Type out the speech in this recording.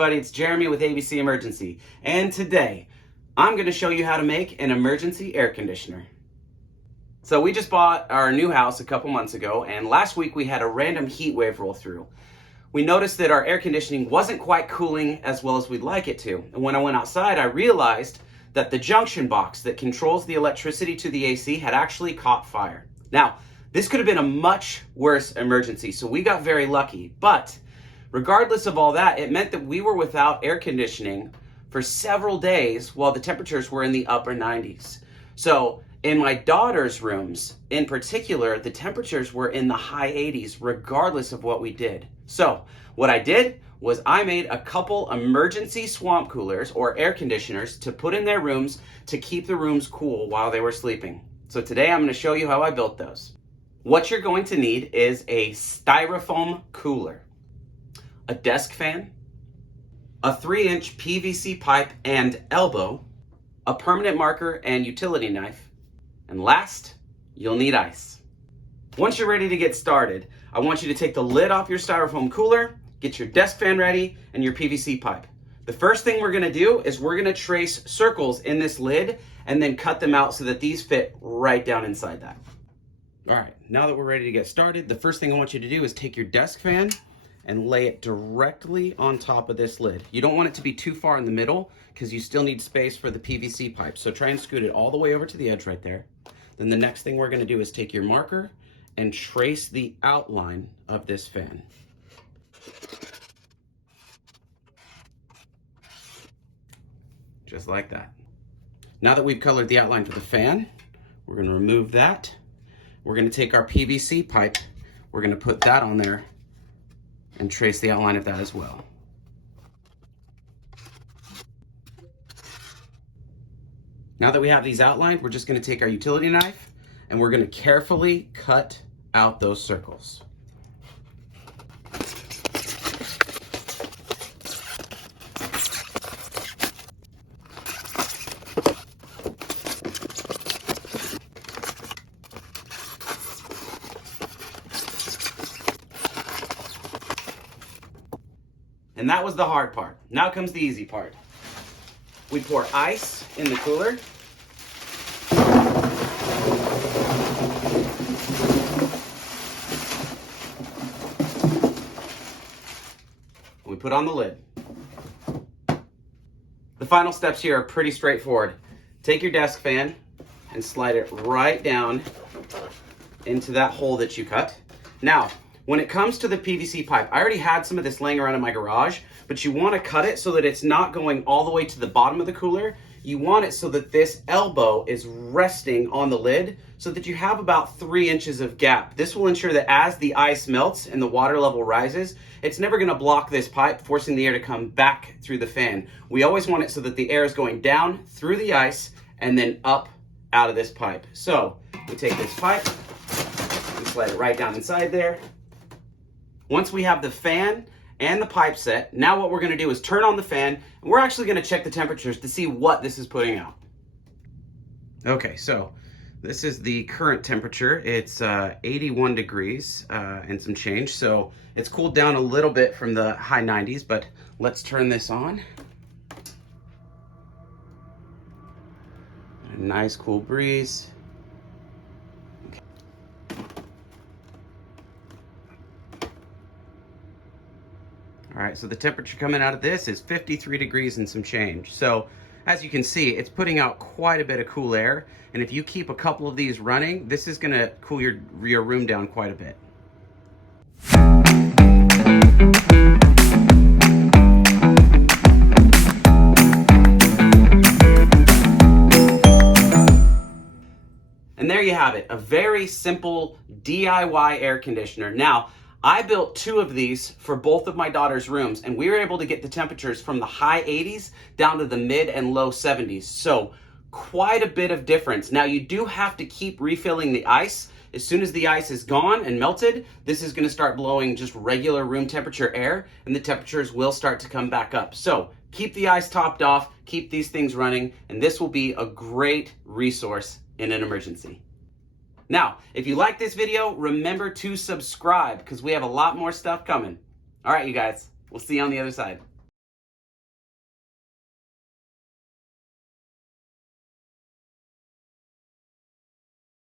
everybody, it's Jeremy with ABC Emergency, and today I'm going to show you how to make an emergency air conditioner. So we just bought our new house a couple months ago, and last week we had a random heat wave roll through. We noticed that our air conditioning wasn't quite cooling as well as we'd like it to, and when I went outside I realized that the junction box that controls the electricity to the AC had actually caught fire. Now, this could have been a much worse emergency, so we got very lucky, but regardless of all that, it meant that we were without air conditioning for several days while the temperatures were in the upper 90s. So in my daughter's rooms in particular, the temperatures were in the high 80s regardless of what we did. So what I did was I made a couple emergency swamp coolers or air conditioners to put in their rooms to keep the rooms cool while they were sleeping. So today I'm going to show you how I built those. What you're going to need is a styrofoam cooler, a desk fan, a 3-inch PVC pipe and elbow, a permanent marker and utility knife, and last, you'll need ice. Once you're ready to get started, I want you to take the lid off your styrofoam cooler, get your desk fan ready, and your PVC pipe. The first thing we're gonna do is we're gonna trace circles in this lid and then cut them out so that these fit right down inside that. All right, now that we're ready to get started, the first thing I want you to do is take your desk fan and lay it directly on top of this lid. You don't want it to be too far in the middle because you still need space for the PVC pipe. So try and scoot it all the way over to the edge right there. Then the next thing we're gonna do is take your marker and trace the outline of this fan. Just like that. Now that we've colored the outline for the fan, we're gonna remove that. We're gonna take our PVC pipe, we're gonna put that on there and trace the outline of that as well. Now that we have these outlined, we're just gonna take our utility knife and we're gonna carefully cut out those circles. And that was the hard part. Now comes the easy part. We pour ice in the cooler. We put on the lid. The final steps here are pretty straightforward. Take your desk fan and slide it right down into that hole that you cut. Now, when it comes to the PVC pipe, I already had some of this laying around in my garage, but you want to cut it so that it's not going all the way to the bottom of the cooler. You want it so that this elbow is resting on the lid so that you have about 3 inches of gap. This will ensure that as the ice melts and the water level rises, it's never going to block this pipe, forcing the air to come back through the fan. We always want it so that the air is going down through the ice and then up out of this pipe. So we take this pipe, we slide it right down inside there. Once we have the fan and the pipe set, now what we're gonna do is turn on the fan, and we're actually gonna check the temperatures to see what this is putting out. Okay, so this is the current temperature. It's 81 degrees and some change, so it's cooled down a little bit from the high 90s, but let's turn this on. A nice cool breeze. All right, so the temperature coming out of this is 53 degrees and some change. So as you can see, it's putting out quite a bit of cool air. And if you keep a couple of these running, this is gonna cool your room down quite a bit. And there you have it, a very simple DIY air conditioner. Now, I built 2 of these for both of my daughter's rooms, and we were able to get the temperatures from the high 80s down to the mid and low 70s. So quite a bit of difference. Now you do have to keep refilling the ice. As soon as the ice is gone and melted, this is gonna start blowing just regular room temperature air, and the temperatures will start to come back up. So keep the ice topped off, keep these things running, and this will be a great resource in an emergency. Now, if you like this video, remember to subscribe because we have a lot more stuff coming. All right, you guys, we'll see you on the other side.